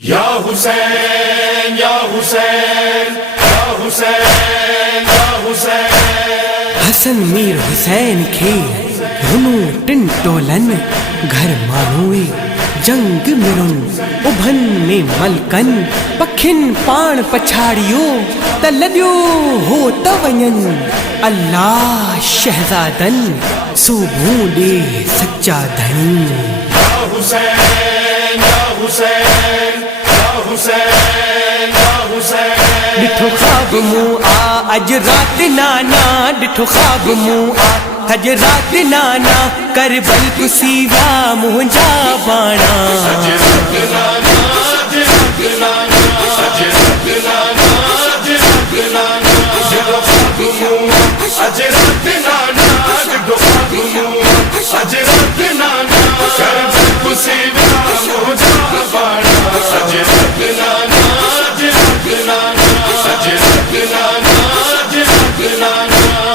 या हुसैन या हुसैन या हुसैन या हुसैन। हसन मीर हुसैन खे रुनू टिंटोलन घर मानूए जंग मिरुन उभन में मलकन पखिन पाण पछाड़ियो त लड्यो हो त वञन अल्लाह शहजादन सूबू दे सच्चा धन। या हुसैन या हुसैन या हुसैन या हुसैन। डिठो ख्वाब मुँह आ अज रात नाना डिठो ख्वाब मुँह आ अज रात नाना करबल कुसीवा मुंहिंजा बाणा।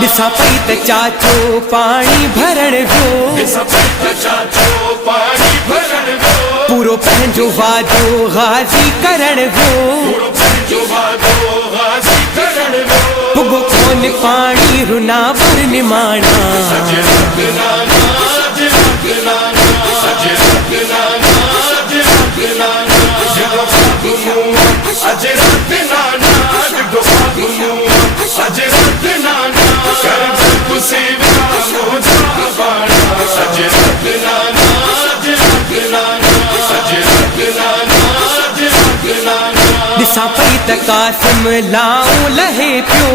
ॾिसां पई त चाचो पाणी भरण वियो पूरो पंहिंजो वादो गाज़ी करण वियो पुगो कोन पाणी रुना वर निमाणा। ॾिसां पई त कासिम लाऊं लहे पियो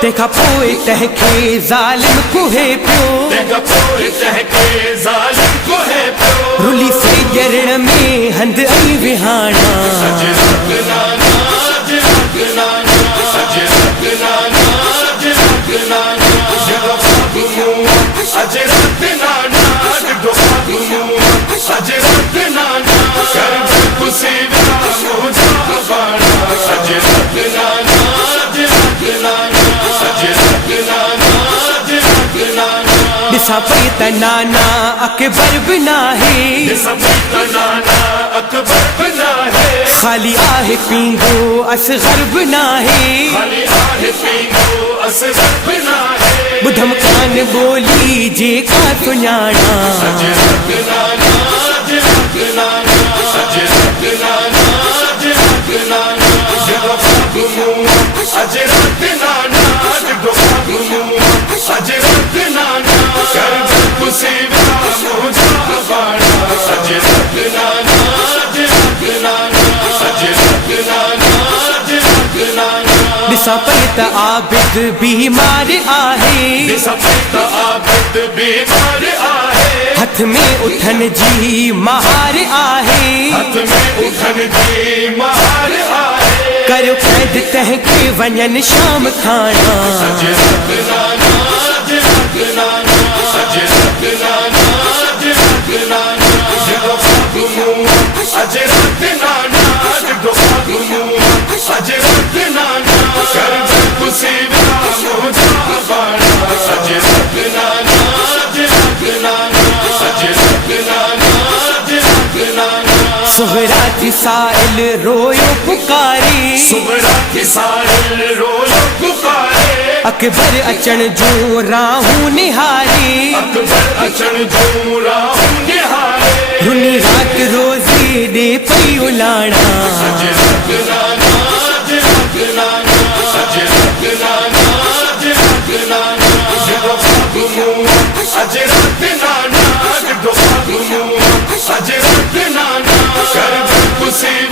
तंहिंखां पोइ तंहिंखे ज़ालिम कुहे पियो रुली सेजरण में हंध ऐं विहाणा। ॾिसां पई त नाना अकबर बि नाहे ख़ाली आहे पींदो असग़र बि नाहे ॿुधम कान ॿोली जेका सुञाणा। ॾिसां पई त आबिद बीमार आहे हथ में उठन जी महार आहे करियो क़ैद तंहिंखे वञनि शाम खाना। सुहरा थी साइल रोयो पुकारी अकबर अचण जो राहूं निहारी रुनी रात रोज़ी ॾे पई उलाणा। See